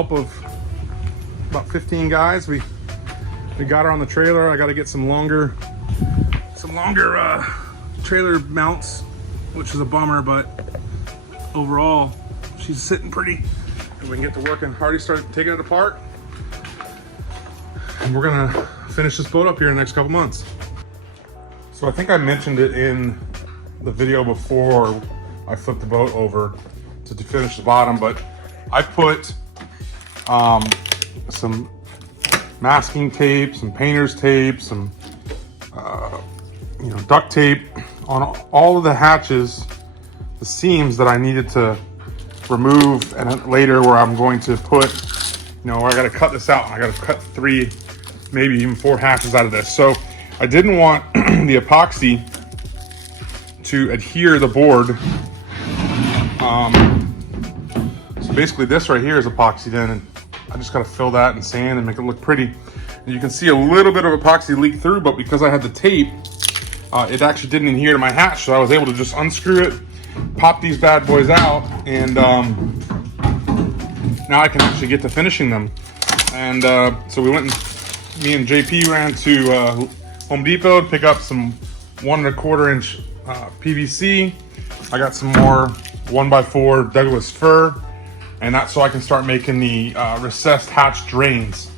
help of about 15 guys. We got her on the trailer. I got to get some longer trailer mounts, which is a bummer, but overall she's sitting pretty and we can get to work and already start taking it apart. And we're gonna finish this boat up here in the next couple months. So I think I mentioned it in the video before I flipped the boat over to finish the bottom, but I put some masking tape, some painter's tape, some duct tape on all of the hatches, the seams that I needed to remove, and then later where I'm going to put, where I got to cut this out, and I got to cut 3, maybe even 4 hatches out of this. So I didn't want the epoxy to adhere the board. So basically this right here is epoxied in, and I just got to fill that in sand and make it look pretty. And you can see a little bit of epoxy leak through, but because I had the tape, it actually didn't adhere to my hatch, so I was able to just unscrew it, pop these bad boys out, and now I can actually get to finishing them. And so me and JP ran to Home Depot to pick up some 1 1/4 inch PVC. I got some more 1x4 Douglas fir, and that's so I can start making the recessed hatch drains.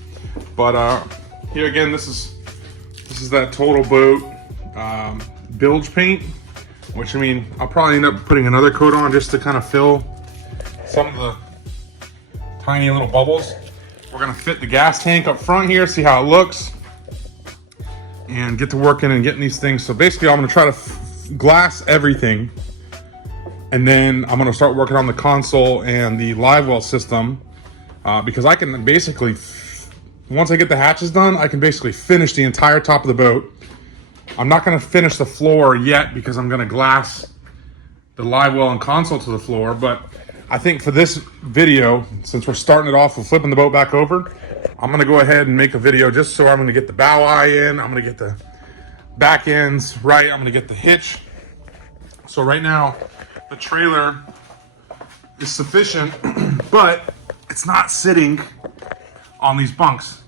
But here again, this is that Total Boat bilge paint, which I'll probably end up putting another coat on just to kind of fill some of the tiny little bubbles. We're gonna fit the gas tank up front here, see how it looks, and get to working and getting these things. So basically I'm gonna try to glass everything, and then I'm gonna start working on the console and the live well system, because I can basically, once I get the hatches done, I can basically finish the entire top of the boat. I'm not gonna finish the floor yet because I'm gonna glass the live well and console to the floor, but I think for this video, since we're starting it off with flipping the boat back over, I'm gonna go ahead and make a video just so I'm gonna get the bow eye in, I'm gonna get the back ends right, I'm gonna get the hitch. So right now, the trailer is sufficient, but it's not sitting on these bunks.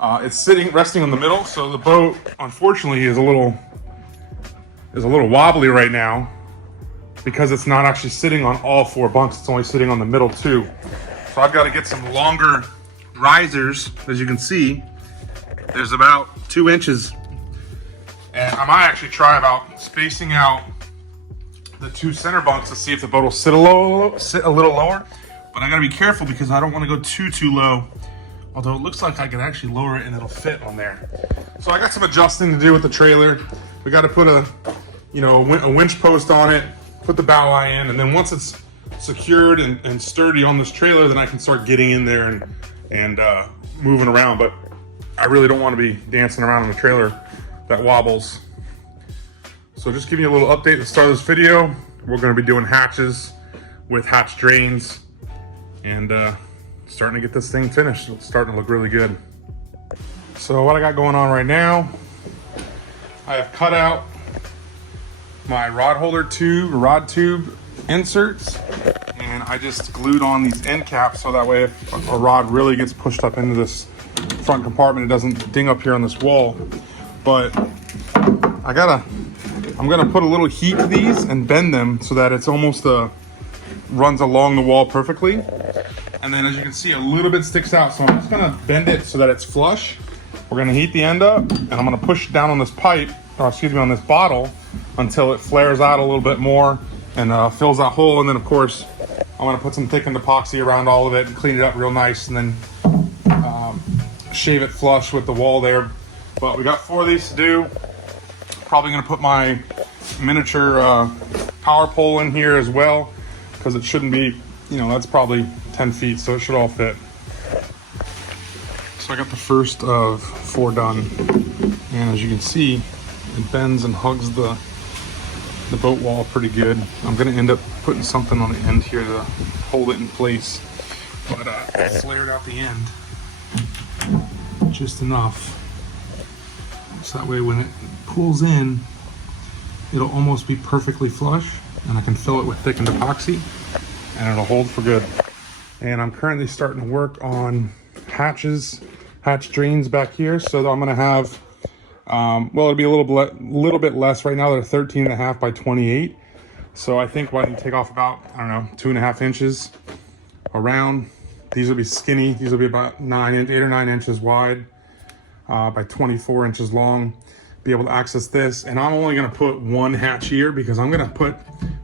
It's resting in the middle, so the boat, unfortunately, is a little wobbly right now because it's not actually sitting on all 4 bunks. It's only sitting on the middle 2. So I've got to get some longer risers. As you can see, there's about 2 inches, and I might actually try about spacing out the 2 center bunks to see if the boat will sit a little lower. But I got to be careful because I don't want to go too low. Although it looks like I can actually lower it and it'll fit on there. So I got some adjusting to do with the trailer. We got to put a winch post on it, put the bow eye in, and then once it's secured and sturdy on this trailer, then I can start getting in there and moving around. But I really don't want to be dancing around in the trailer that wobbles. So just giving you a little update at the start of this video. We're going to be doing hatches with hatch drains, and starting to get this thing finished. It's starting to look really good. So what I got going on right now, I have cut out my rod tube inserts, and I just glued on these end caps so that way if a rod really gets pushed up into this front compartment, it doesn't ding up here on this wall. But I'm gonna put a little heat to these and bend them so that it's almost runs along the wall perfectly. And then as you can see, a little bit sticks out, so I'm just gonna bend it so that it's flush. We're gonna heat the end up, and I'm gonna push down on this pipe, on this bottle, until it flares out a little bit more and fills that hole. And then of course, I'm gonna put some thickened epoxy around all of it and clean it up real nice, and then shave it flush with the wall there. But we got 4 of these to do. Probably gonna put my miniature power pole in here as well, because it shouldn't be, that's probably 10 feet, so it should all fit. So I got the first of 4 done, and as you can see, it bends and hugs the boat wall pretty good. I'm gonna end up putting something on the end here to hold it in place, but I flared out the end just enough, so that way when it pulls in, it'll almost be perfectly flush, and I can fill it with thickened epoxy, and it'll hold for good. And I'm currently starting to work on hatch drains back here. So I'm gonna have, well, it'll be a little bit less. Right now they're 13.5 by 28. So I think I can take off about, I don't know, 2.5 inches around. These will be skinny. These will be about 8 or 9 inches wide by 24 inches long. Be able to access this. And I'm only gonna put one hatch here because I'm gonna put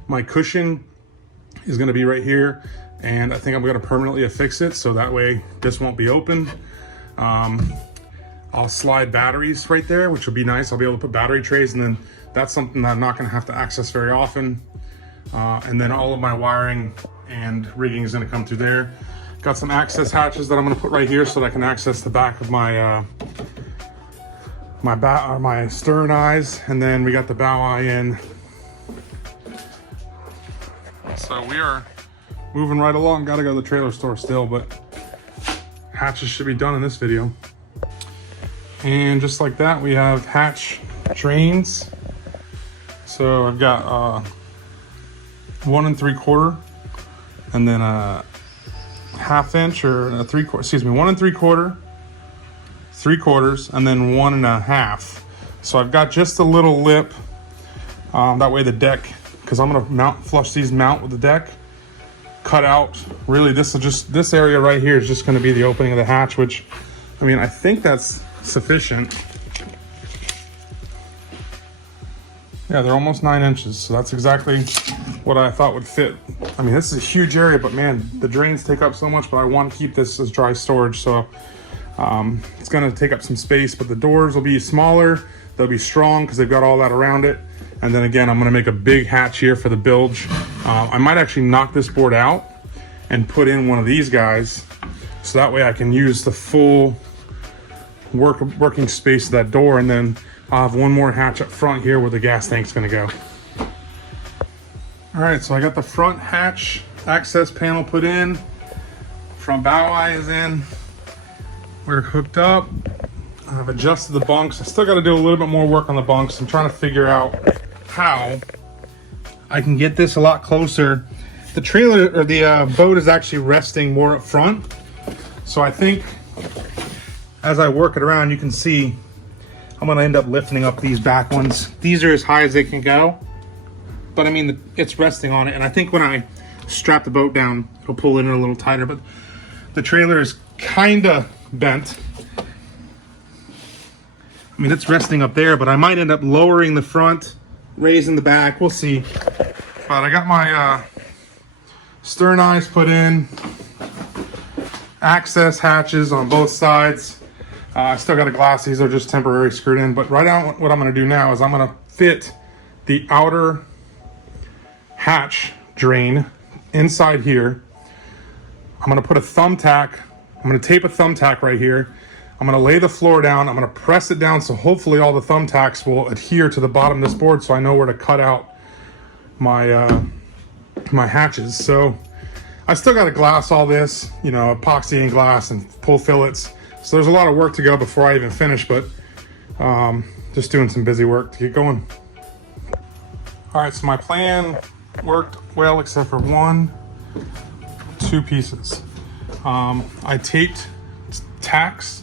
my cushion is gonna be right here. And I think I'm gonna permanently affix it so that way this won't be open. I'll slide batteries right there, which will be nice. I'll be able to put battery trays, and then that's something that I'm not gonna have to access very often. And then all of my wiring and rigging is gonna come through there. Got some access hatches that I'm gonna put right here so that I can access the back of my my stern eyes, and then we got the bow eye in. So we are moving right along. Gotta go to the trailer store still, but hatches should be done in this video. And just like that, we have hatch drains. So I've got 1 3/4, and then a 1/2 inch or a 3/4, excuse me, 1 3/4, 3/4, and then 1 1/2. So I've got just a little lip, that way the deck, because I'm gonna flush these mount with the deck, cut out. Really, this area right here is just gonna be the opening of the hatch, which, I mean, I think that's sufficient. Yeah, they're almost 9 inches, so that's exactly what I thought would fit. I mean, this is a huge area, but man, the drains take up so much, but I want to keep this as dry storage, so it's gonna take up some space, but the doors will be smaller, they'll be strong because they've got all that around it. And then again, I'm gonna make a big hatch here for the bilge. I might actually knock this board out and put in one of these guys, so that way I can use the full working space of that door, and then I'll have one more hatch up front here where the gas tank's gonna go. All right, so I got the front hatch access panel put in. Front bow eye is in. We're hooked up. I've adjusted the bunks. I still got to do a little bit more work on the bunks. I'm trying to figure out how I can get this a lot closer. The trailer, or the boat, is actually resting more up front. So I think as I work it around, you can see I'm gonna end up lifting up these back ones. These are as high as they can go, but I mean, it's resting on it. And I think when I strap the boat down, it'll pull in a little tighter, but the trailer is kinda bent. I mean, it's resting up there, but I might end up lowering the front, raising the back, we'll see. But I got my stern eyes put in, access hatches on both sides. I still got a glass, these are just temporary screwed in, but right now what I'm gonna do now is I'm gonna fit the outer hatch drain inside here. I'm gonna put a thumbtack, I'm gonna tape a thumbtack right here. I'm gonna lay the floor down, I'm gonna press it down so hopefully all the thumbtacks will adhere to the bottom of this board so I know where to cut out my my hatches. So I still gotta glass all this, you know, epoxy and glass and pull fillets. So there's a lot of work to go before I even finish, but just doing some busy work to get going. All right, so my plan worked well except for 2 pieces. I taped tacks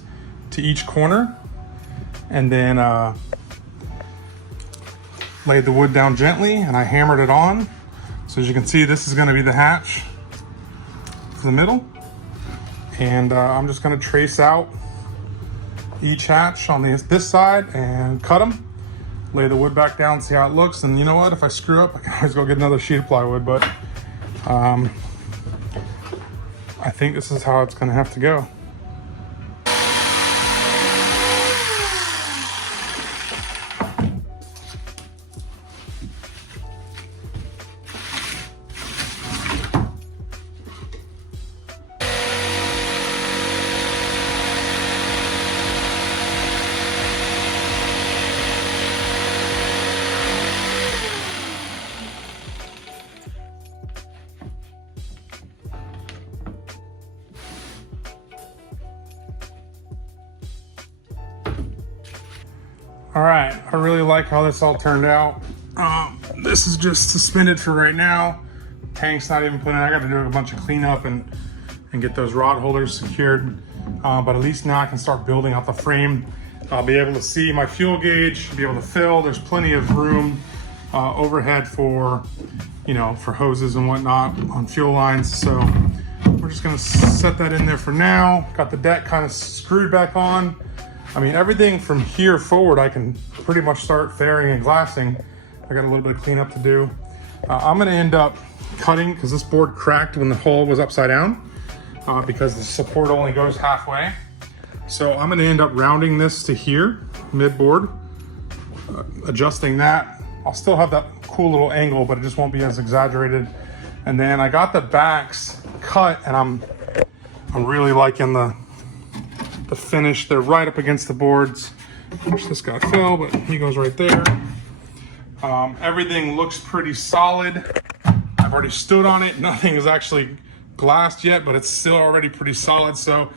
to each corner and then laid the wood down gently and I hammered it on. So as you can see, this is gonna be the hatch for the middle. And I'm just gonna trace out each hatch on this side and cut them, lay the wood back down, see how it looks. And you know what, if I screw up, I can always go get another sheet of plywood, but I think this is how it's gonna have to go. All right, I really like how this all turned out. This is just suspended for right now. Tank's not even put in. I got to do a bunch of cleanup and and get those rod holders secured. But at least now I can start building out the frame. I'll be able to see my fuel gauge, be able to fill. There's plenty of room overhead for, you know, for hoses and whatnot on fuel lines. So we're just gonna set that in there for now. Got the deck kind of screwed back on. I mean, everything from here forward, I can pretty much start fairing and glassing. I got a little bit of cleanup to do. I'm gonna end up cutting, because this board cracked when the hull was upside down, because the support only goes halfway. So I'm gonna end up rounding this to here, mid-board, adjusting that. I'll still have that cool little angle, but it just won't be as exaggerated. And then I got the backs cut, and I'm really liking the finish. They're right up against the boards. Wish this guy fell, but he goes right there. Everything looks pretty solid. I've already stood on it. Nothing is actually glassed yet, but it's still already pretty solid. So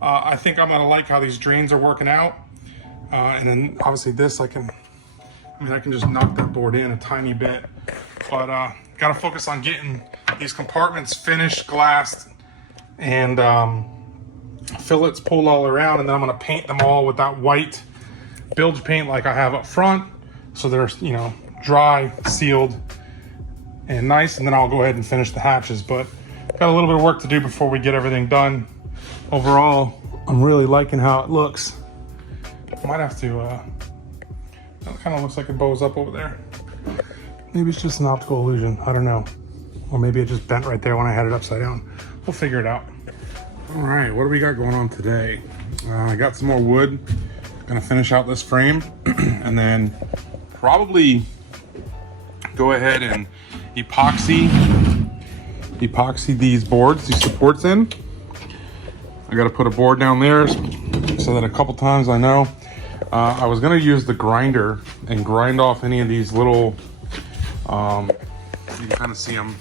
I think I'm gonna like how these drains are working out. And then obviously this, I can just knock that board in a tiny bit, but gotta focus on getting these compartments finished, glassed, and fillets pulled all around. And then I'm gonna paint them all with that white bilge paint like I have up front, so they're, you know, dry, sealed, and nice. And then I'll go ahead and finish the hatches, but got a little bit of work to do before we get everything done. Overall, I'm really liking how it looks. I might have to, that kind of looks like it bows up over there. Maybe it's just an optical illusion, I don't know. Or maybe it just bent right there when I had it upside down. We'll figure it out. All right, what do we got going on today? I got some more wood. Gonna finish out this frame and then probably go ahead and epoxy these boards, these supports in. I got to put a board down there so that a couple times I know. I was going to use the grinder and grind off any of these little, you can kind of see them,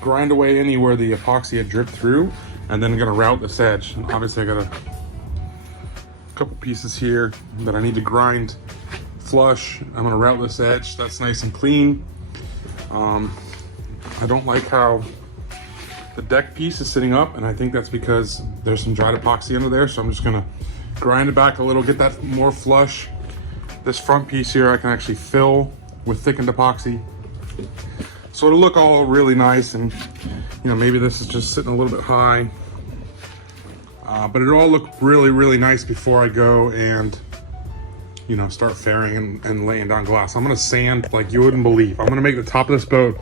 grind away anywhere the epoxy had dripped through, and then I'm going to route this edge. And obviously I got a couple pieces here that I need to grind flush. I'm going to route this edge. That's nice and clean. I don't like how the deck piece is sitting up, and I think that's because there's some dried epoxy under there. So I'm just gonna grind it back a little, get that more flush. This front piece here I can actually fill with thickened epoxy, so it'll look all really nice. And you know, maybe this is just sitting a little bit high, but it'll all look really, really nice before I go and, you know, start fairing and laying down glass. I'm gonna sand like you wouldn't believe. I'm gonna make the top of this boat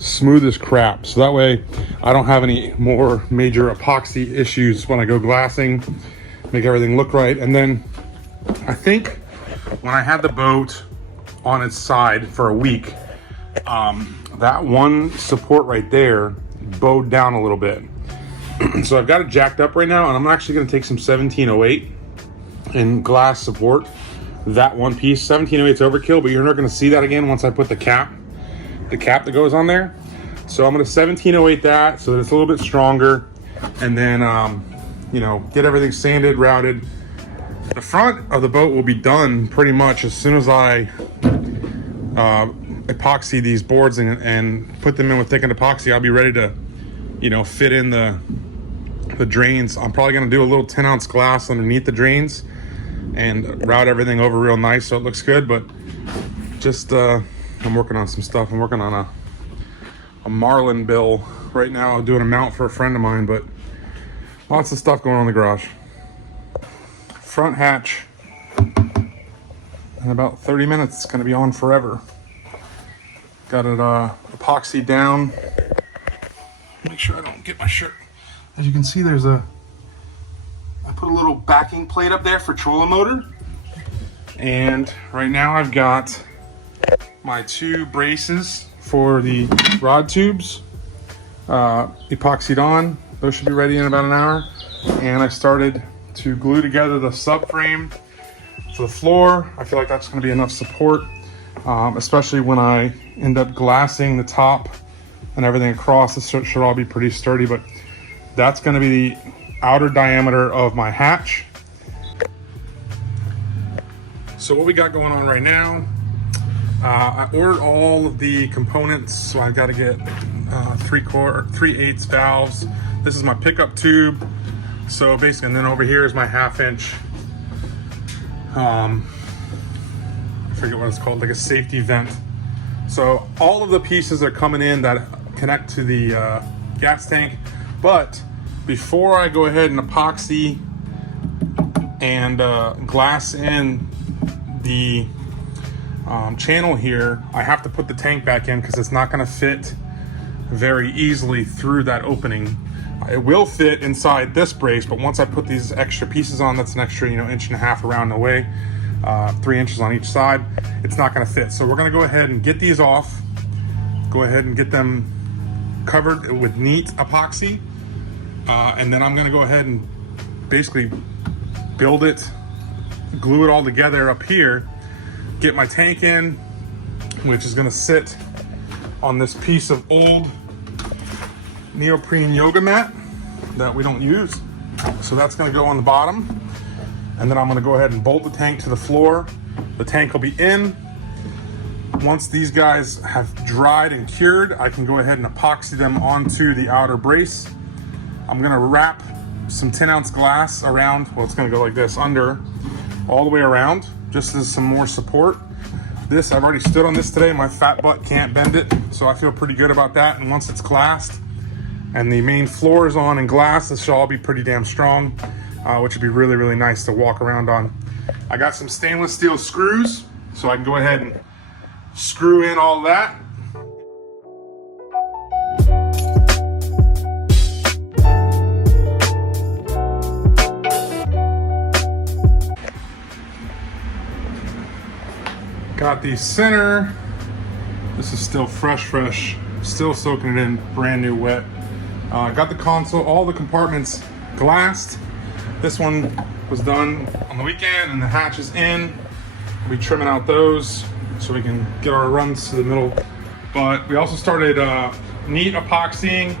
smooth as crap, so that way I don't have any more major epoxy issues when I go glassing. Make everything look right. And then I think when I had the boat on its side for a week, that one support right there bowed down a little bit. So I've got it jacked up right now, and I'm actually going to take some 1708 and glass support that one piece. 1708 is overkill, but you're not going to see that again once I put the cap that goes on there. So I'm going to 1708 that so that it's a little bit stronger, and then you know, get everything sanded, routed. The front of the boat will be done pretty much as soon as I epoxy these boards and put them in with thickened epoxy. I'll be ready to, you know, fit in the drains. I'm probably going to do a little 10-ounce glass underneath the drains and route everything over real nice so it looks good. But just I'm working on some stuff. I'm working on a marlin bill right now. I'm doing a mount for a friend of mine, but lots of stuff going on in the garage. Front hatch in about 30 minutes. It's going to be on forever. Got it epoxy down. Make sure I don't get my shirt. As you can see, I put a little backing plate up there for trolling motor. And right now I've got my 2 braces for the rod tubes epoxied on. Those should be ready in about an hour. And I started to glue together the subframe for the floor. I feel like that's going to be enough support, especially when I end up glassing the top and everything across. This should all be pretty sturdy, but that's going to be the outer diameter of my hatch. So what we got going on right now, I ordered all of the components, so I've got to get 3/8 valves. This is my pickup tube. So basically, and then over here is my 1/2 inch, I forget what it's called, like a safety vent. So all of the pieces are coming in that connect to the gas tank. But before I go ahead and epoxy and glass in the channel here, I have to put the tank back in because it's not going to fit very easily through that opening. It will fit inside this brace, but once I put these extra pieces on, that's an extra 1.5 inches around the way, 3 inches on each side, it's not going to fit. So we're going to go ahead and get these off, go ahead and get them covered with neat epoxy, and then I'm going to go ahead and basically build it, glue it all together up here, get my tank in, which is going to sit on this piece of old neoprene yoga mat that we don't use. So that's going to go on the bottom, and then I'm going to go ahead and bolt the tank to the floor. The tank will be in. Once these guys have dried and cured, I can go ahead and epoxy them onto the outer brace. I'm going to wrap some 10-ounce glass around, well, it's going to go like this, under, all the way around, just as some more support. This, I've already stood on this today. My fat butt can't bend it, so I feel pretty good about that. And once it's glassed and the main floor is on and glass, this should all be pretty damn strong, which would be really, really nice to walk around on. I got some stainless steel screws, so I can go ahead and screw in all that. Got the center. This is still fresh, still soaking it in, brand new wet. Got the console, all the compartments glassed. This one was done on the weekend, and the hatch is in. We'll be trimming out those so we can get our runs to the middle. But we also started neat epoxying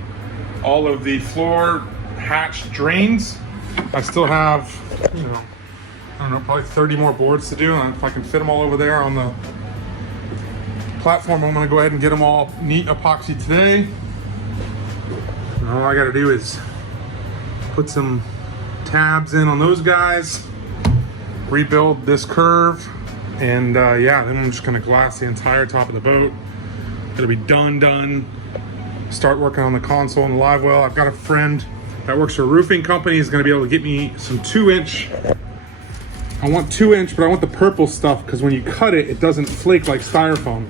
all of the floor hatch drains. I still have, I don't know, probably 30 more boards to do, and if I can fit them all over there on the platform, I'm gonna go ahead and get them all neat epoxy today. And all I gotta do is put some tabs in on those guys, rebuild this curve, and yeah, then I'm just gonna glass the entire top of the boat. It'll be done. Start working on the console and the live well. I've got a friend that works for a roofing company. He's gonna be able to get me some 2-inch. I want 2-inch, but I want the purple stuff because when you cut it, it doesn't flake like styrofoam.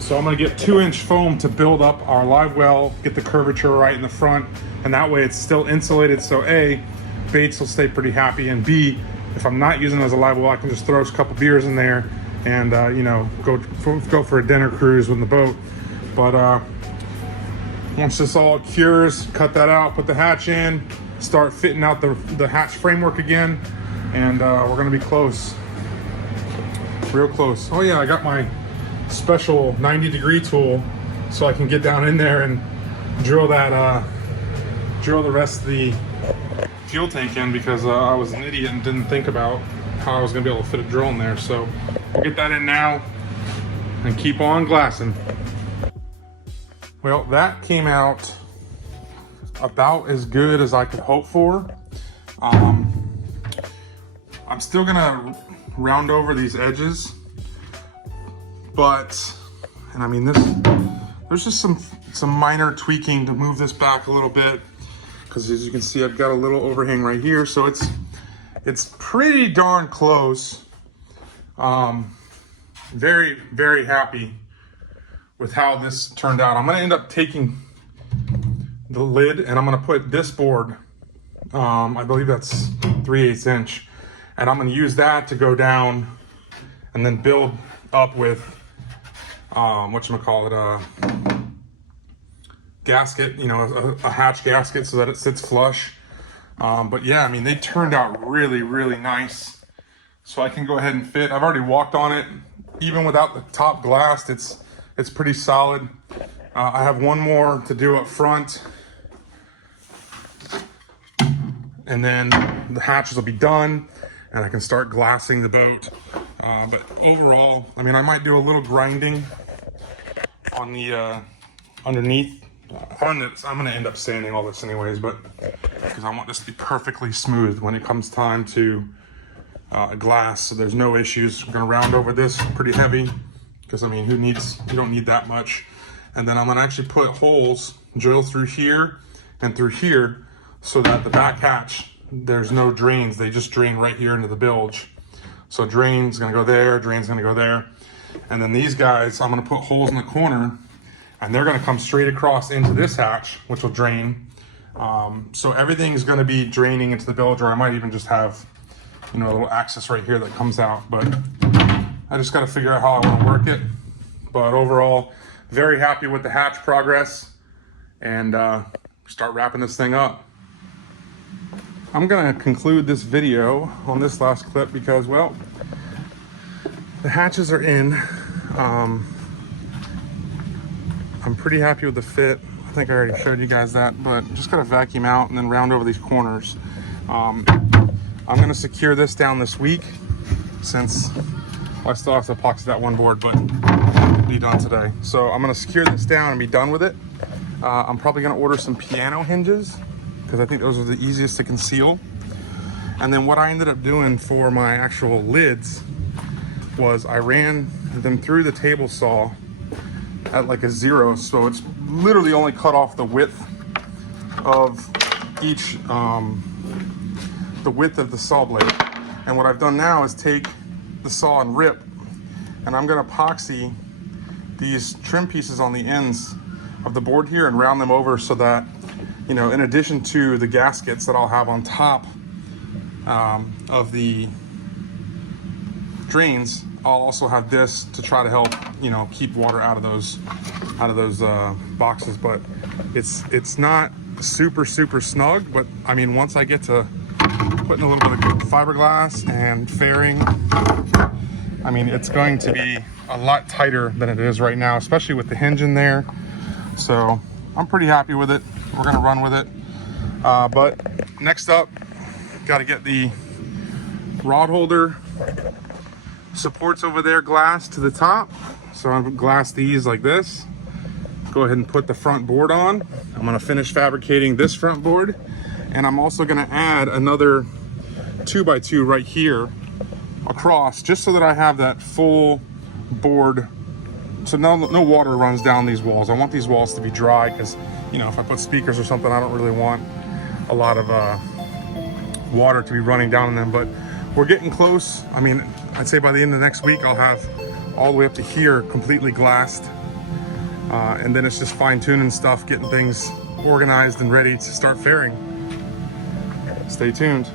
So I'm gonna get 2-inch foam to build up our live well, get the curvature right in the front, and that way it's still insulated. So A, baits will stay pretty happy, and B, if I'm not using it as a live well, I can just throw a couple beers in there and go for a dinner cruise with the boat. But once this all cures, cut that out, put the hatch in, start fitting out the hatch framework again. And we're gonna be close, real close. Oh yeah, I got my special 90-degree tool so I can get down in there and drill the rest of the fuel tank in, because I was an idiot and didn't think about how I was gonna be able to fit a drill in there. So we'll get that in now and keep on glassing. Well, that came out about as good as I could hope for. I'm still gonna round over these edges, and I mean there's just some minor tweaking to move this back a little bit, because as you can see, I've got a little overhang right here, so it's pretty darn close. Very, very happy with how this turned out. I'm gonna end up taking the lid and I'm gonna put this board, I believe that's 3/8 inch. And I'm gonna use that to go down and then build up with, gasket, a hatch gasket so that it sits flush. But yeah, I mean, they turned out really, really nice. So I can go ahead and fit. I've already walked on it. Even without the top glass, it's pretty solid. I have one more to do up front, and then the hatches will be done, and I can start glassing the boat. But overall, I mean, I might do a little grinding on the underneath. I'm gonna end up sanding all this anyways, but because I want this to be perfectly smooth when it comes time to glass, so there's no issues. I'm gonna round over this pretty heavy because I mean, you don't need that much. And then I'm gonna actually put holes, drill through here and through here, so that the back hatch, there's no drains. They just drain right here into the bilge. So drain's gonna go there, drain's gonna go there. And then these guys, I'm gonna put holes in the corner, and they're gonna come straight across into this hatch, which will drain. So everything's gonna be draining into the bilge, or I might even just have, you know, a little access right here that comes out. But I just gotta figure out how I wanna work it. But overall, very happy with the hatch progress, and start wrapping this thing up. I'm gonna conclude this video on this last clip because, well, the hatches are in. I'm pretty happy with the fit. I think I already showed you guys that, but just gotta vacuum out and then round over these corners. I'm gonna secure this down this week since, well, I still have to epoxy that one board, but it'll be done today. So I'm gonna secure this down and be done with it. I'm probably gonna order some piano hinges because I think those are the easiest to conceal. And then what I ended up doing for my actual lids was I ran them through the table saw at like a 0, so it's literally only cut off the width of each, the width of the saw blade. And what I've done now is take the saw and rip, and I'm gonna epoxy these trim pieces on the ends of the board here and round them over so that, you know, in addition to the gaskets that I'll have on top of the drains, I'll also have this to try to help, you know, keep water out of those boxes. But it's not super snug, but I mean, once I get to putting a little bit of fiberglass and fairing, I mean, it's going to be a lot tighter than it is right now, especially with the hinge in there. So I'm pretty happy with it. We're gonna run with it. But next up, got to get the rod holder supports over there glass to the top. So I'm gonna glass these like this. Go ahead and put the front board on. I'm gonna finish fabricating this front board, and I'm also gonna add another 2x2 right here across, just so that I have that full board, so no water runs down these walls. I want these walls to be dry because, you know, if I put speakers or something, I don't really want a lot of water to be running down in them. But we're getting close. I mean, I'd say by the end of the next week, I'll have all the way up to here completely glassed. And then it's just fine tuning stuff, getting things organized and ready to start fairing. Stay tuned.